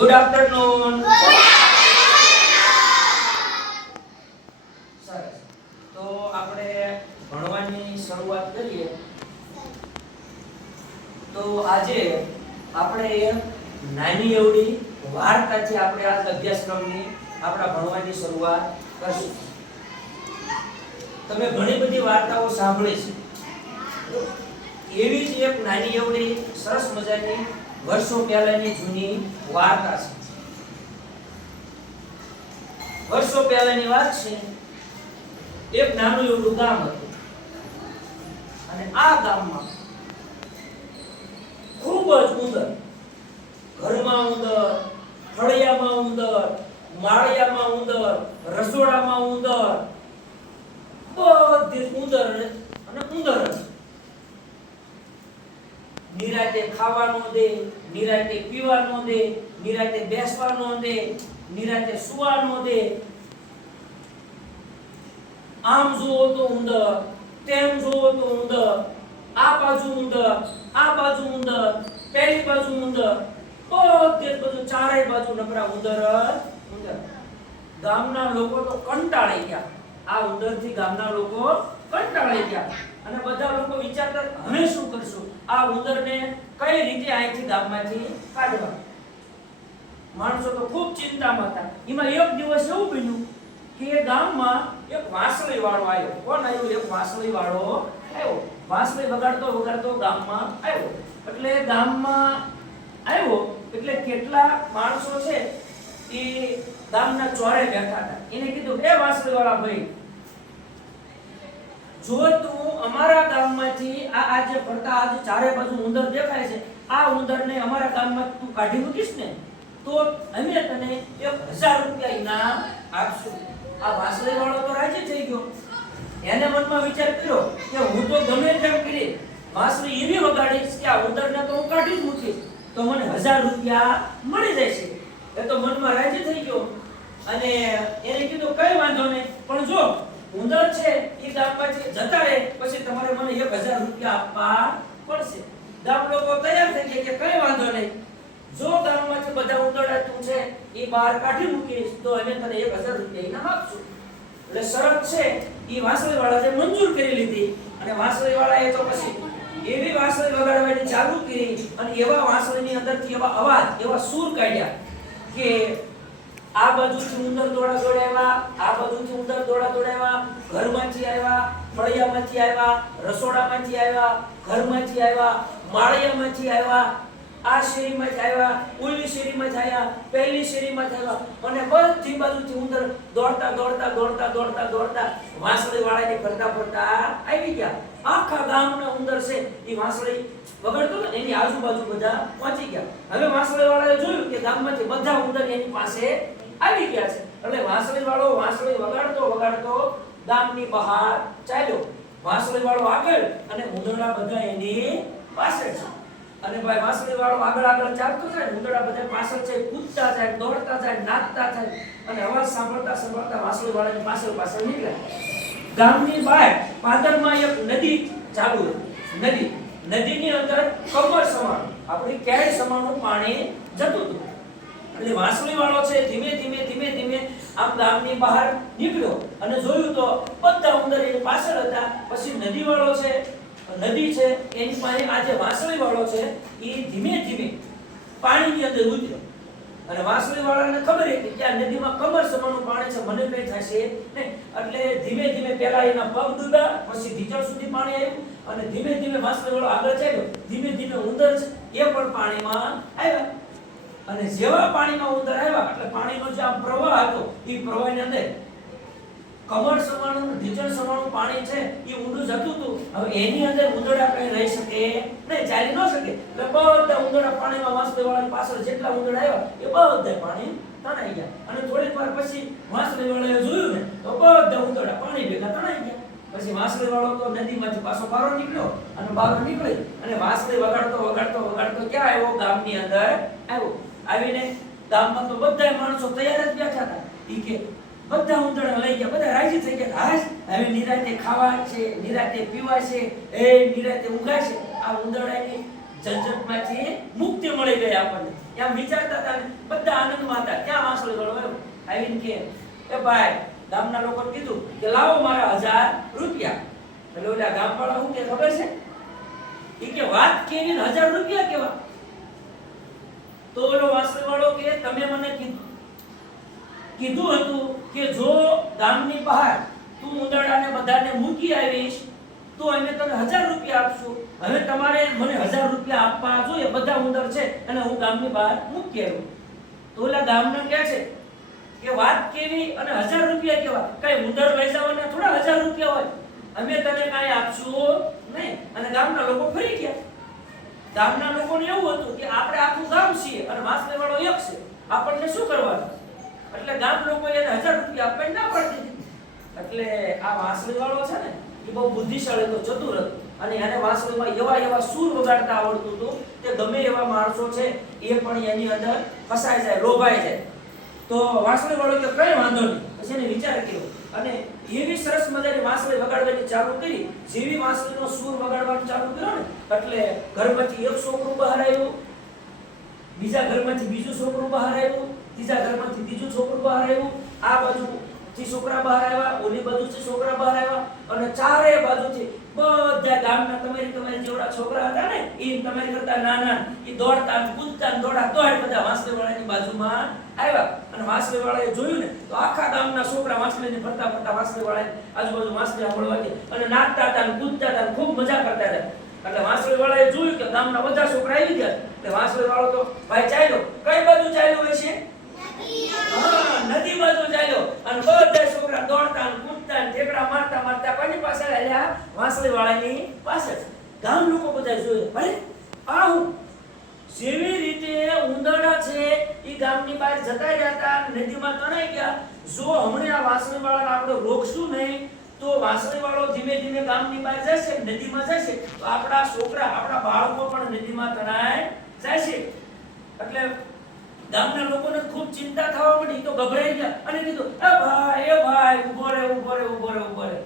Good afternoon. સરસ. તો આપણે ભણવાની શરૂઆત કરીએ. તો આજે આપણે નાની એવડી વાર્તાથી આપણે આ અભ્યાસક્રમની આપણા ભણવાની શરૂઆત કરશું. તમે ઘણી બધી વાર્તાઓ સાંભળી છે. એવી જ એક નાની એવડી સરસ મજાની વર્ષો પહેલાની જૂની વાર્તા છે. વર્ષો પહેલાની વાત છે. એક નાનું એવડું ગામ હતું અને આ ગામમાં ખૂબ જ ઉંદર, ઘરમાં ઉંદર, ફળિયામાં ઉંદર, માળિયામાં ઉંદર, રસોડામાં ઉંદર, બધી ઉંદર અને ઉંદર જ. નિરાતે ખાવાનો દે, નિરાતે પીવાનો દે, નિરાતે બેસવાનો દે, નિરાતે સુવાનો દે. આમ જુઓ તો ઉંદર, તેમ જુઓ તો ઉંદર, આ બાજુ ઉંદર, આ બાજુ ઉંદર, પેલી બાજુ ઉંદર, બધું ચારેય બાજુ નબળા ઉંદર જ ઉંદર. ગામના લોકો તો કંટાળી ગયા. આ ઉંદરથી ગામના લોકો કંટાળી ગયા અને બધા લોકો વિચારતા હવે શું કરશું, આ ઉંદરને કઈ રીતે અહીંથી ગામમાંથી કાઢવા. માણસો તો ખૂબ ચિંતામાં હતા. એમાં એક દિવસ એવું બન્યું કે ગામમાં એક વાંસળી વાળો આવ્યો. કોણ આવ્યો? એક વાંસળી વાળો આવ્યો. વાંસળી વગાડતો વગાડતો ગામમાં આવ્યો. એટલે ગામમાં આવ્યો એટલે કેટલા માણસો છે એ ગામના ચોરે બેઠા હતા. એને કીધું, એ વાંસળી વાળા ભાઈ, જો તું અમારા ગામમાંથી આ જે ફરતા આ જે ચારે બાજુ ઉંદર દેખાય છે, આ ઉંદરને અમારા ગામમાં તું કાઢી મૂકીશ ને તો અમે તને 1000 રૂપિયા ઇનામ આપશું. આ વાંસળી વાળો તો રાજી થઈ ગયો. એને મનમાં વિચાર કર્યો કે હું તો ગમે તેમ કરી વાંસળી એવી વગાડીશ કે આ ઉંદરને તો હું કાઢી જ મૂકીશ તો મને 1000 રૂપિયા મળી જશે. એ તો મનમાં રાજી થઈ ગયો અને એને કીધું કઈ વાંધો નહીં, પણ જો ઉંદર છે એ ગામમાંથી જતા રહે પછી તમારે મને 1000 રૂપિયા આપવા પડશે. ગામ લોકો તૈયાર થઈ ગયા કે કઈ વાંધો નહીં, જો ગામમાંથી બધા ઉંદરડા તું છે એ બહાર કાઢી મૂકીશ તો અમે તને 1000 રૂપિયા ઇનામ આપશું. એટલે શરત છે એ વાંસળી વાળાએ મંજૂર કરી લીધી અને વાંસળી વાળાએ તો પછી એવી વાંસળી વગાડવાની ચાલુ કરી અને એવા વાંસળીની અંદરથી એવા અવાજ, એવા સૂર કાઢ્યા કે આ બાજુથી ઉંદર દોડા દોડાવ્યા, આ બાજુથી ઉંદર દોડા દોડાવ્યા, ઘરમાંથી આવ્યા, ફળિયામાંથી આવ્યા, રસોડામાંથી આવ્યા, ઘરમાંથી આવ્યા, માળિયામાંથી આવ્યા, આ શેરીમાંથી આવ્યા, ઓલી શેરીમાંથી આવ્યા, પહેલી શેરીમાંથી આવ્યા અને બધી બાજુથી ઉંદર દોડતા દોડતા દોડતા દોડતા દોડતા વાંસળી વાળાની ફરતા ફરતા આવી ગયા. આખા ગામના ઉંદર છે એ વાંસળી વગાડતો ને એની આજુબાજુ બધા પહોંચી ગયા. હવે વાંસળી વાળાએ જોયું કે ગામમાંથી બધા ઉંદર એની પાસે આવી ગયા છે. એટલે વાંસળી વાળો વાંસળી વગાડતો વગાડતો ગામની બહાર ચાલ્યો. વાંસળી વાળો આગળ અને ઉંદરડા બધા એની પાછળ છે. અને ભાઈ વાંસળી વાળો આગળ આગળ ચાલતો જાય, ઉંદરડા બધા પાછળ છે, કૂદતા જાય, દોડતા જાય, નાચતા જાય અને અવાજ સાંભળતા સાંભળતા વાંસળી વાળાની પાછળ પાછળ નીકળ્યા. ગામની બહાર પાદરમાં એક નદી ચાલુ હતી. નદીની અંદર કમર સમાણું, આપણી કેળ સમાણું પાણી જતું હતું. એટલે વાંસળી વાળો છે ધીમે ધીમે ધીમે ધીમે આમ ગામની બહાર નીકળ્યો અને જોયું તો બધા ઉંદર એની પાછળ હતા. પછી નદી વાળો છે, નદી છે એની પાસે આ જે વાંસળી વાળો છે એ ધીમે ધીમે પાણીની અંદર ઉતર્યો અને વાંસળી વાળાને ખબર હતી કે આ નદીમાં કમર સમાણું પાણી છે, મને કઈ થશે નહીં. એટલે ધીમે ધીમે પહેલા એના પગ ડૂબ્યા, પછી ધીચણ સુધી પાણી આવ્યું અને ધીમે ધીમે વાંસળી વાળો આગળ ચાલ્યો. ધીમે ધીમે ઉંદર છે એ પણ પાણીમાં આવ્યા અને જેવા પાણીમાં ઉંદર આવ્યા એટલે પાણીનો જે આ પ્રવાહ હતો એ પ્રવાહની અંદર કમર સમાણું ઢીચણ સમાણું પાણી છે એ ઊંડું જતું હતું. હવે એની અંદર ઉંદરડા કઈ રહી શકે નહીં, ચાલી ન શકે. એટલે બધા ઉંદરડા પાણીમાં વાંસળી વાળાની પાછળ જેટલા ઉંદરડા આવ્યા એ બધા પાણી તણાઈ ગયા અને થોડીક વાર પછી વાંસળી વાળાએ જોયું ને તો બધા ઉંદરડા પાણી ભેગા તણાઈ ગયા. પછી વાંસળી વાળો તો નદીમાંથી પાછો બહાર નીકળ્યો અને બહાર નીકળી અને વાંસળી વગાડતો વગાડતો વગાડતો ક્યાં આવ્યો? ગામની અંદર આવ્યો. આવીને ગામમાં તો બધા માણસો તૈયાર જ બેઠા હતા. ઈ કે બધા ઉંદરડા લઈ ગયા, બધા રાજી થઈ ગયા. હાશ, હવે નિરાતે ખાવા છે, નિરાતે પીવા છે, એ નિરાતે ઊંઘા છે. આ ઉંદરડાની ઝંઝટમાંથી મુક્તિ મળી ગઈ આપણને. એમ વિચારતા હતા ને બધા આનંદમાં હતા. ક્યાં વાંસળી વાળો આવીને કે એ ભાઈ, ગામના લોકો કીધું કે લાવો મારા 1000 રૂપિયા. એટલે ઓલા ગામવાળા શું કે ખબર છે? ઈ કે વાત કેવી ને 1000 રૂપિયા કેવા? તો ઓલો વાંસળી વાળો કે તમે મને કીધું હતું કે જો ગામની બહાર તું ઉંદરડાને બધાને મૂકી આવીશ તો અમે તને 1000 રૂપિયા આપશું. હવે તમારે મને 1000 રૂપિયા આપવા જોઈએ. બધા ઉંદર છે અને હું ગામની બહાર મૂકી આવ્યો. તો ઓલા ગામના કહે છે કે વાત કેવી અને 1000 રૂપિયા કેવા? કઈ ઉંદર લઈ જવાના થોડા 1000 રૂપિયા હોય. અમે તને કાંઈ આપશું નહીં. અને ગામના લોકો ફરી ગયા. ગામના લોકોને એવું હતું કે આપણે આખું ગામ છીએ અને વાંસળી વાળો એક છે, આપણને શું કરવાનું? એટલે ગામ લોકોએ એને 1000 રૂપિયા આપવાની ના પાડી દીધી. એટલે આ વાંસળી વાળો છે ને એ બહુ બુદ્ધિશાળી હતો, ચતુર હતો. અને એને વાંસળીમાં એવા સૂર વગાડતા આવડતું હતું કે ગમે એવા માણસો છે એ પણ એની અંદર ફસાઈ જાય, લોભાઈ જાય. તો વાંસળી વાળો કે કઈ વાંધો નહીં. પછી એને વિચાર કર્યો અને એવી સરસ મજાની વાંસળી વગાડવાની ચાલુ કરી. જેવી વાંસળીનો સૂર વગાડવાનું ચાલુ કર્યો ને એટલે ઘરમાંથી એક છોકરું બહાર આવ્યું, બીજા ઘરમાંથી બીજું છોકરું બહાર આવ્યું, ત્રીજા ઘરમાંથી ત્રીજું છોકરું બહાર આવ્યું, આ બાજુથી છોકરા બહાર આવ્યા, ઓલી બાજુથી છોકરા બહાર આવ્યા અને ચારે બાજુથી બધા ગામના તમારી જેવડા છોકરા હતા ને એ તમારી કરતા નાના એ દોડતા કૂદતા દોડા બધા વાંસળી વાળાની બાજુમાં આવ્યા. અને વાંસળી વાળાએ જોયું ને તો આખા ગામના છોકરા વાંસળીને ફરતા વાંસળી વાળાની આજુબાજુ વાંસળી સાંભળવા અને નાચતા હતા અને કૂદતા હતા અને ખૂબ મજા કરતા હતા. એટલે વાંસળી વાળાએ જોયું કે ગામના બધા છોકરા આવી ગયા. એટલે વાંસળી વાળો તો ભાઈ ચાલ્યો. કઈ બાજુ ચાલ્યો હોય છે? નદી બાજુ ચાલ્યો. અને બધા છોકરા દોડતા અને કૂદતા અને ઠેકડા મારતા કોની પાસે આવ્યા? વાંસળી વાળાની પાસે. ગામ લોકો બધા જોયું, અરે આ હું જેવી રીતે ઉંદરડા છે એ ગામની બહાર જતા રહ્યા હતા, નદીમાં તણાઈ ગયા. જો હમણાં આ વાંસળી વાળાને આપણે રોકશું નહીં તો વાંસળી વાળો ધીમે ધીમે ગામની બહાર જશે, નદીમાં જશે તો આપણા છોકરા, આપણા બાળકો પણ નદીમાં તણાઈ જશે. એટલે ગામના લોકોને ખૂબ ચિંતા થવા માંડી. તો ગભરાઈ ગયા અને કીધું, એ ભાઈ ઉભો રે.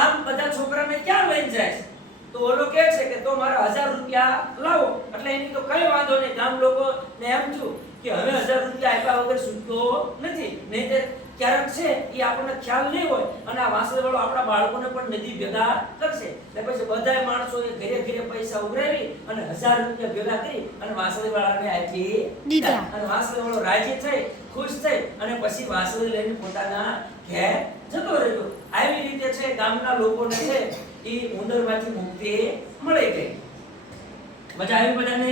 આમ બધા છોકરાને ક્યાં લઈને જાય? તો ઓલો કહે છે કે તો મારા 1000 રૂપિયા લાવો. એટલે એની તો કઈ વાંધો નહીં. ગામ લોકોને એમ થયું કે હવે 1000 રૂપિયા આપ્યા વગર છૂટતો નથી. નહીંતર ક્યારેક છે એ આપણને ખ્યાલ નહીં હોય અને આ વાંસળી વાળો આપણા બાળકોને પણ નદી ભેગા કરશે. એટલે પછી બધાય માણસોએ ઘરે પૈસા ઉઘરાવી અને 1000 રૂપિયા ભેગા કરી અને વાંસળી વાળાને આપી દીધા. અને વાંસળી વાળો રાજી થઈ, ખુશ થઈ અને પછી વાંસળી લઈને પોતાના ઘેર જતો રહ્યો. આવી રીતે છે ગામના લોકોને છે એ ઉંદરમાંથી મુક્તિ મળી ગઈ. મજા આવી બધાને?